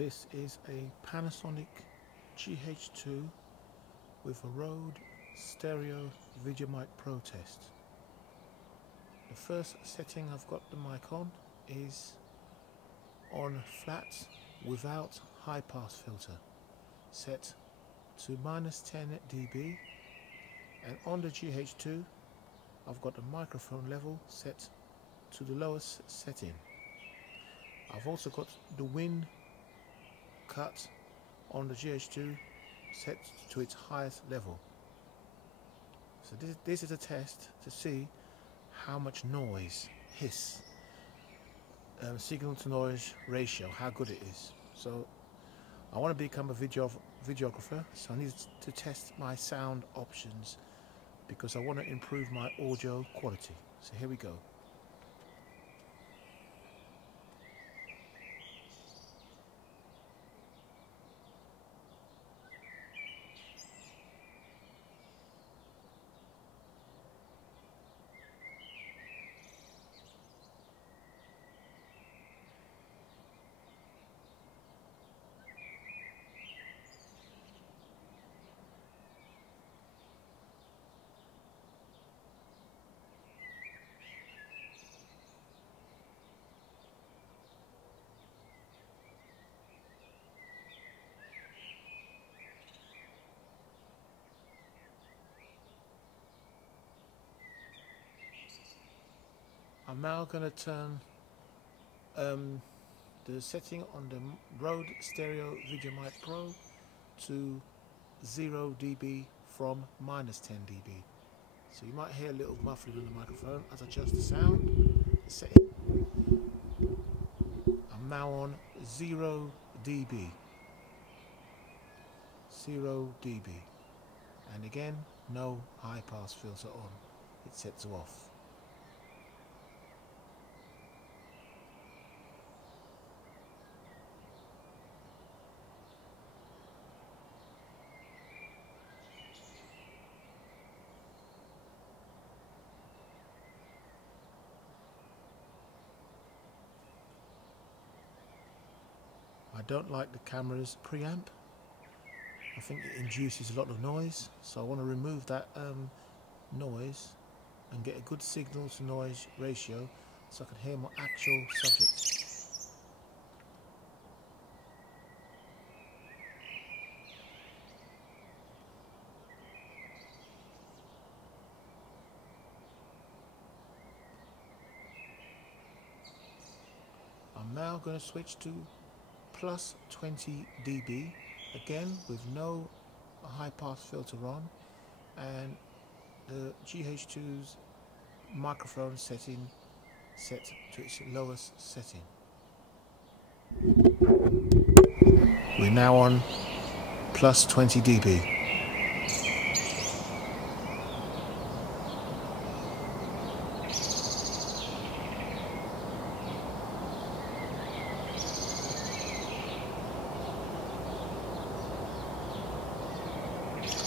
This is a Panasonic Gh2 with a Rode stereo video mic Pro test. The first setting I've got the mic on is on flat without high pass filter, set to -10 dB, and on the Gh2 I've got the microphone level set to the lowest setting. I've also got the win cut on the Gh2 set to its highest level. So this is a test to see how much noise, hiss, signal to noise ratio, how good it is. So I want to become a videographer, so I need to test my sound options because I want to improve my audio quality. So here we go. I'm now going to turn the setting on the Rode Stereo Video Mic Pro to 0 dB from -10 dB. So you might hear a little muffling in the microphone as I adjust the sound. The setting. I'm now on 0 dB. 0 dB. And again, no high pass filter on. It's set to off. I don't like the camera's preamp. I think it induces a lot of noise, so I want to remove that noise and get a good signal to noise ratio so I can hear my actual subject. I'm now going to switch to +20 dB, again with no high pass filter on, and the Gh2's microphone setting set to its lowest setting. We're now on +20 dB.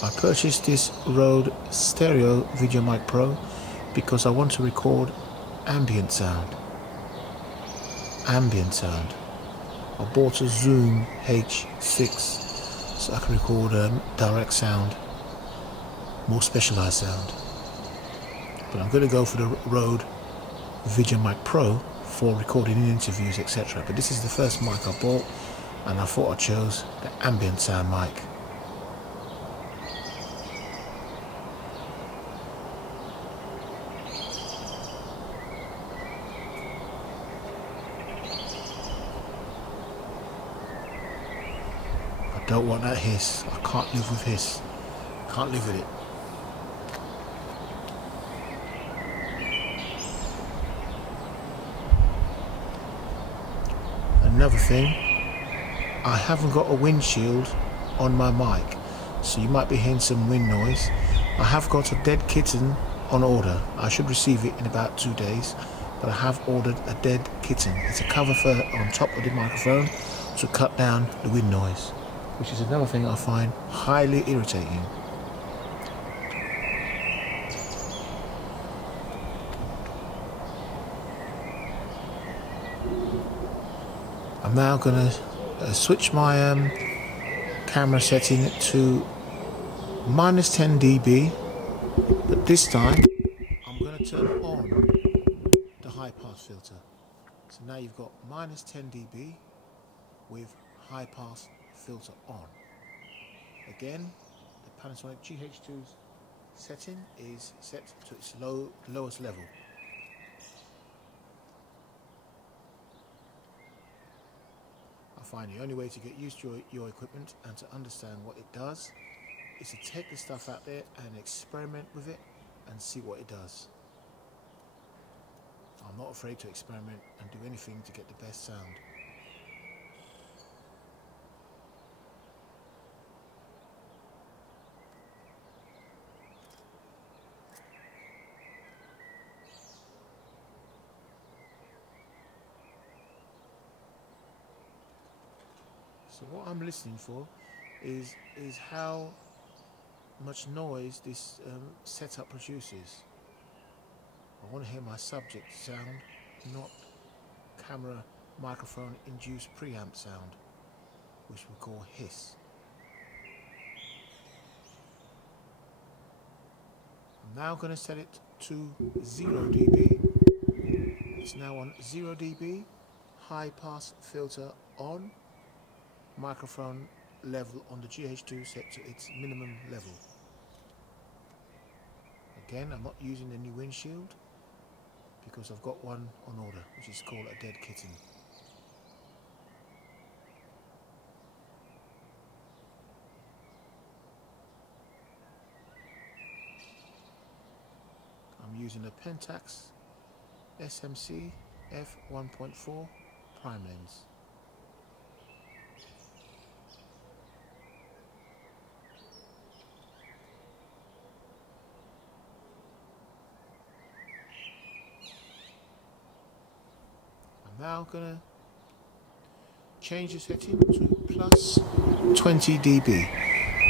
I purchased this Rode Stereo Video Mic Pro because I want to record ambient sound. I bought a Zoom H6 so I can record direct sound, more specialized sound. But I'm going to go for the Rode Video Mic Pro for recording in interviews, etc. But this is the first mic I bought, and I thought I chose the ambient sound mic. I don't want that hiss. I can't live with hiss. Can't live with it. Another thing, I haven't got a windshield on my mic, so you might be hearing some wind noise. I have got a dead kitten on order. I should receive it in about 2 days, but I have ordered a dead kitten. It's a cover for on top of the microphone to cut down the wind noise, which is another thing I find highly irritating. I'm now going to switch my camera setting to -10 dB, but this time I'm going to turn on the high pass filter. So now you've got -10 dB with high pass filter on. Again, the Panasonic Gh2's setting is set to its lowest level. I find the only way to get used to your equipment and to understand what it does is to take the stuff out there and experiment with it and see what it does. I'm not afraid to experiment and do anything to get the best sound. So what I'm listening for is how much noise this setup produces. I want to hear my subject sound, not camera microphone induced preamp sound, which we call hiss. I'm now going to set it to 0 dB. It's now on 0 dB, high pass filter on, microphone level on the Gh2 set to its minimum level. Again, I'm not using the new windshield because I've got one on order, which is called a dead kitten. I'm using a Pentax SMC f1.4 prime lens. I'm now going to change the setting to plus 20 dB.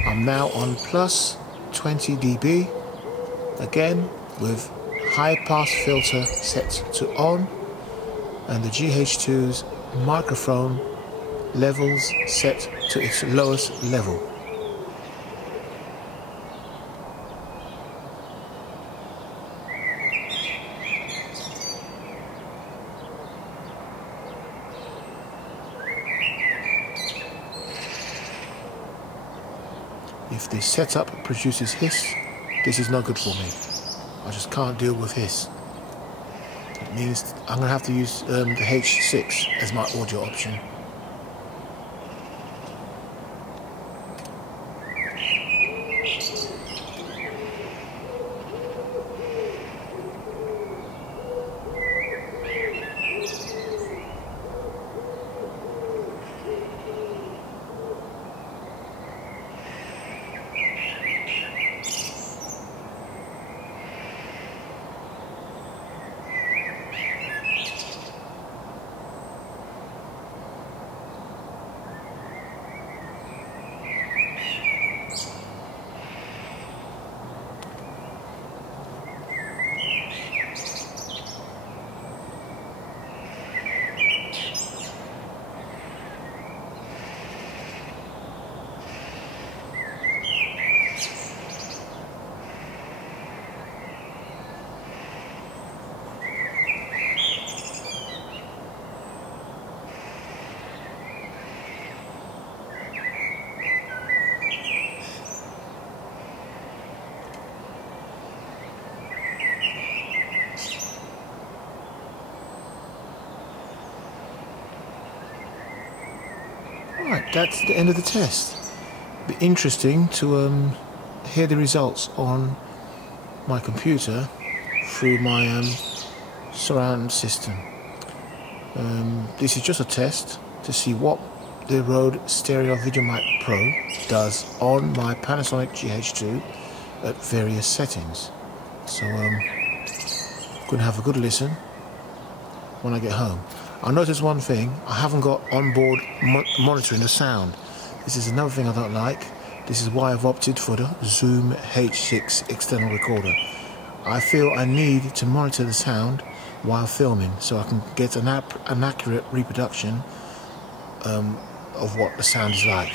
I'm now on plus 20 dB, again with high pass filter set to on and the Gh2's microphone levels set to its lowest level. If the setup produces hiss, this is not good for me. I just can't deal with hiss. It means I'm going to have to use the H6 as my audio option. Right, that's the end of the test. It'll be interesting to hear the results on my computer through my surround system. This is just a test to see what the Rode Stereo Video Mic Pro does on my Panasonic Gh2 at various settings. So I'm going to have a good listen when I get home. I noticed one thing: I haven't got onboard monitoring the sound. This is another thing I don't like. This is why I've opted for the Zoom H6 external recorder. I feel I need to monitor the sound while filming so I can get an accurate reproduction of what the sound is like.